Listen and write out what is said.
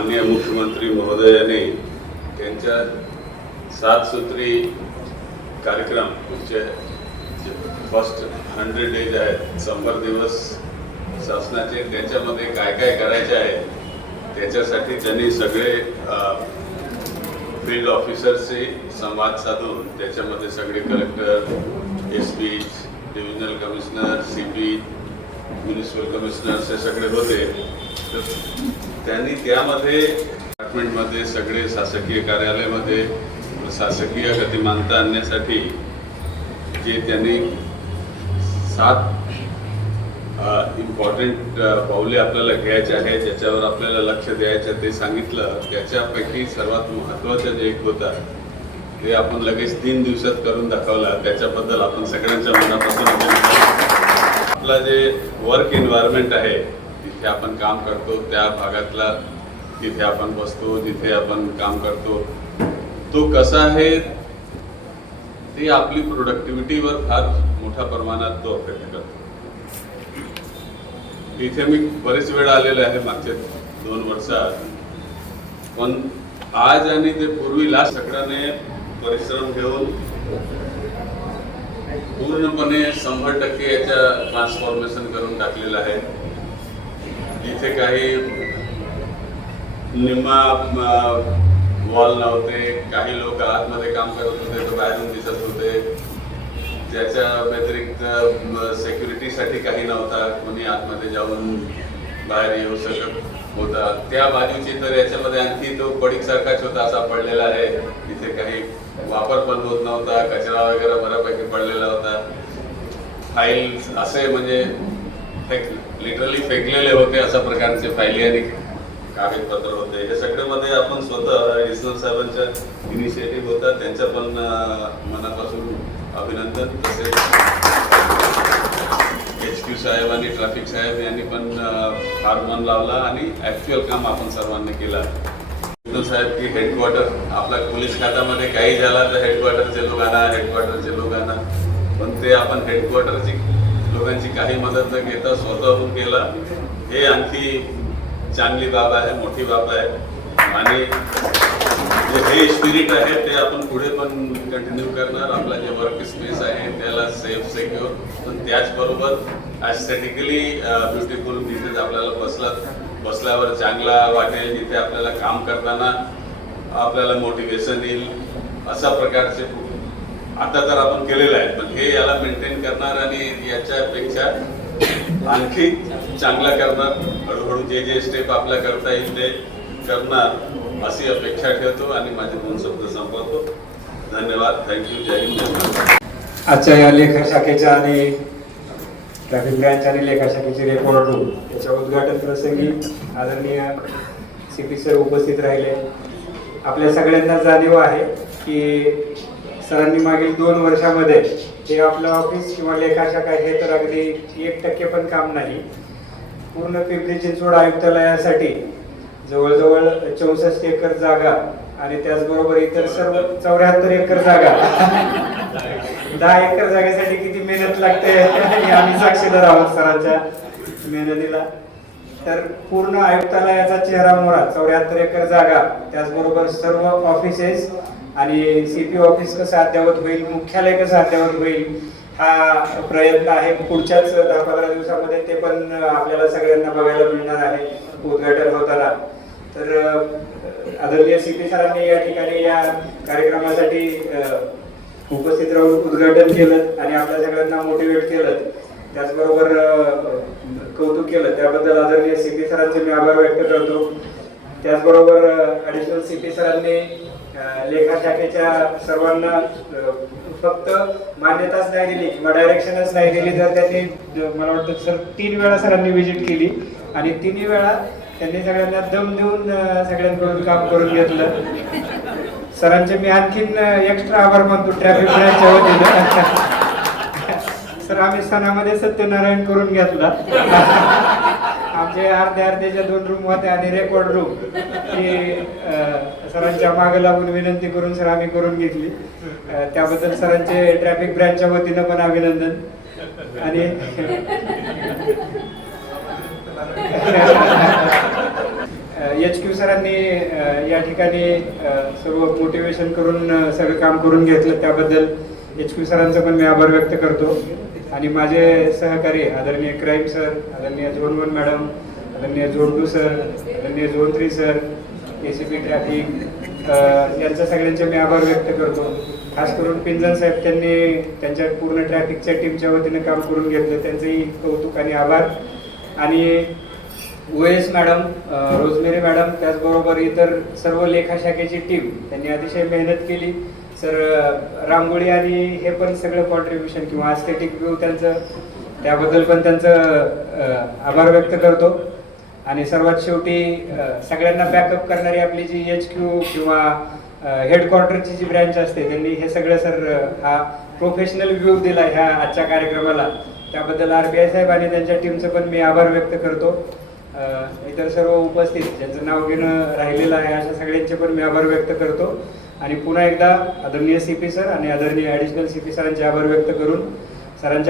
माननीय मुख्यमंत्री महोदयाने त्यांच्या सात सूत्री कार्यक्रम जे फर्स्ट हंड्रेड डेज आहेत शंभर दिवस शासनाचे त्याच्यामध्ये काय काय करायचे आहे त्याच्यासाठी त्यांनी सगळे फील्ड ऑफिसरशी संवाद साधून त्याच्यामध्ये सगळे collector S P divisional commissioner C P municipal commissioners हे सगळे होते. तर त्यांनी त्यामध्ये डिपार्टमेंटमध्ये सगळे शासकीय कार्यालयामध्ये शासकीय गतिमानता आणण्यासाठी जे त्यांनी सात इम्पॉर्टंट पावले आपल्याला घ्यायचे आहे ज्याच्यावर आपल्याला लक्ष द्यायचं ते सांगितलं. त्याच्यापैकी सर्वात महत्त्वाचं जे एक होतं ते आपण लगेच तीन दिवसात करून दाखवला. त्याच्याबद्दल आपण सगळ्यांच्या मनापासून आपला जे वर्क एन्व्हायरमेंट आहे जिथे आपण काम करतो त्या भागातला जिथे आपण बसतो जिथे आपण काम करतो तो कसा आहे ते आपली प्रोडक्टिव्हिटीवर फार मोठ्या प्रमाणात तो अफेक्ट करतो. इथे मी बरेच वेळ आलेलो आहे मागच्या दोन वर्षात पण आज आणि ते पूर्वीला सगळ्याने परिश्रम घेऊन पूर्णपणे शंभर टक्के याच्या ट्रान्सफॉर्मेशन करून टाकलेलं आहे. तिथे काही निम्मा वॉल नव्हते काही लोक आतमध्ये काम करत होते तर बाहेरून दिसत होते. त्याच्या व्यतिरिक्त सेक्युरिटीसाठी काही नव्हता. कोणी आतमध्ये जाऊन बाहेर येऊ शकत होता. त्या बाजूची तर याच्यामध्ये आणखी तो पडीकसारखाच होता असा पडलेला आहे. तिथे काही वापर पण होत नव्हता कचरा वगैरे बऱ्यापैकी पडलेला होता. फाईल असे म्हणजे फेक लिटरली फेकलेले होते अशा प्रकारचे फायली आणि कागदपत्र होते. हे सगळे मध्ये आपण स्वतः ॲडिशनल साहेबांच्या इनिशिएटिव्ह होता. त्यांच्या पण मनापासून अभिनंदन. तसेच एच क्यू साहेब आणि ट्रॅफिक साहेब यांनी पण फार मन लावला आणि ॲक्च्युअल काम आपण सर्वांनी केलं. उद्धव साहेब की हेडक्वार्टर आपल्या पोलीस खात्यामध्ये काही झाला तर हेडक्वार्टरचे लोक आणा हेडक्वार्टरचे लोक आणा. पण ते आपण हेडक्वार्टरची लोकांची काही मदत न घेता स्वतःहून केला. हे आणखी चांगली बाब आहे मोठी बाब आहे. आणि जे हे स्पिरिट आहे ते आपण पुढे पण कंटिन्यू करणार. आपला जे वर्क स्पेस आहे त्याला सेफ सेक्युअर पण त्याचबरोबर ॲस्थेटिकली ब्युटिफुल तिथेच आपल्याला बसला बसल्यावर चांगला वाटेल जिथे आपल्याला काम करताना आपल्याला मोटिवेशन येईल अशा प्रकारचे आता तर आपण केलेलं आहे पण हे याला मेंटेन करणार आणि याच्यापेक्षा आणखी चांगला करणार. हळूहळू जे जे स्टेप आपल्या करता येईल ते करणार अशी अपेक्षा ठेवतो आणि माझे दोन शब्द संपवतो. धन्यवाद. Thank you Jai Hind. आजच्या या लेखा शाखेच्या आणि ट्रॅफिक ब्रँच आणि लेखा शाखेचे रेकॉर्ड रूम याच्या उद्घाटन प्रसंगी आदरणीय सी पी सर उपस्थित राहिले. आपल्या सगळ्यांना जाणीव आहे की सरांनी मागील दोन वर्षामध्ये ते आपलं ऑफिस किंवा लेखा काय हे तर अगदी एक टक्के पण काम नाही. पूर्ण पिंपरी चिंचवड आयुक्तालयासाठी जवळजवळ चौसष्ट एकर जागा आणि त्याचबरोबर इतर सर्व चौऱ्याहत्तर एकर जागा. दहा एकर जागेसाठी किती मेहनत लागते आम्ही साक्षीदार आहोत सरांच्या मेहनतीला. तर पूर्ण आयुक्तालयाचा चेहरा मोरा चौऱ्याहत्तर एकर जागा त्याचबरोबर सर्व ऑफिसेस आणि सीपी ऑफिस कसं अद्यावत होईल मुख्यालय कसं अद्यावत होईल हा प्रयत्न आहे. पुढच्याच दहा पंधरा दिवसामध्ये ते पण आपल्याला सगळ्यांना बघायला मिळणार आहे उद्घाटन होताना. तर आदरणीय सी पी सरांनी या ठिकाणी या कार्यक्रमासाठी उपस्थित राहून उद्घाटन केलं आणि आपल्या सगळ्यांना मोटिवेट केलं. त्याचबरोबर कौतुक केलं. त्याबद्दल आदरणीय सी पी सरांचे मी आभार व्यक्त करतो. त्याचबरोबर ॲडिशनल सी पी सरांनी लेखा शाखेच्या सर्वांना फक्त मान्यताच नाही दिली किंवा डायरेक्शनच नाही दिली तर त्यांनी मला वाटतं सर तीन वेळा सरांनी व्हिजिट केली आणि तिन्ही वेळा त्यांनी सगळ्यांना दम देऊन सगळ्यांकडून काम करून घेतलं. सरांचे मी आणखीन एक्स्ट्रा आभार मानतो ट्रॅफिक वतीनं सर आम्ही सणामध्ये सत्यनारायण करून घेतला आमचे अर्ध्या अर्ध्याच्या दोन रूम होत्या आणि रेकॉर्ड रूम ही सरांच्या मागे लागून विनंती करून सर आम्ही करून घेतली. त्याबद्दल सरांचे ट्रॅफिक ब्रँचच्या वतीनं पण अभिनंदन. आणि एच क्यू सरांनी या ठिकाणी सर्व मोटिवेशन करून सगळं काम करून घेतलं. त्याबद्दल एच पी सरांचा पण मी आभार व्यक्त करतो. आणि माझे सहकारी आदरणीय क्राईम सर आदरणीय झोन वन मॅडम आदरणीय झोन टू सर आदरणीय zone three sir A C P traffic यांचा सगळ्यांचे मी आभार व्यक्त करतो. खास करून पिंजन साहेब त्यांनी त्यांच्या पूर्ण ट्रॅफिकच्या टीमच्या वतीने काम करून घेतलं. त्यांचंही कौतुक आणि आभार. आणि ओएस मॅडम रोजमेरी मॅडम त्याचबरोबर इतर सर्व लेखा शाखेची टीम त्यांनी अतिशय मेहनत केली. सर रांगोळी आणि हे पण सगळं कॉन्ट्रीब्युशन किंवा अस्थेटिक व्ह्यू त्यांचं त्याबद्दल पण त्यांचं आभार व्यक्त करतो. आणि सर्वात शेवटी सगळ्यांना बॅकअप करणारी आपली जी एच क्यू किंवा हेडक्वार्टरची जी ब्रँच असते त्यांनी हे सगळं सर हा प्रोफेशनल व्ह्यू दिला ह्या आजच्या कार्यक्रमाला. त्याबद्दल आर बी आय साहेब आणि त्यांच्या टीमचं पण मी आभार व्यक्त करतो. इतर सर्व उपस्थित ज्यांचं नाव घेणं राहिलेलं आहे अशा सगळ्यांचे पण मी आभार व्यक्त करतो. आणि पुन्हा एकदा आदरणीय सी पी सर आणि आदरणीय ॲडिशनल सी पी सरांचे आभार व्यक्त करून सरांच्या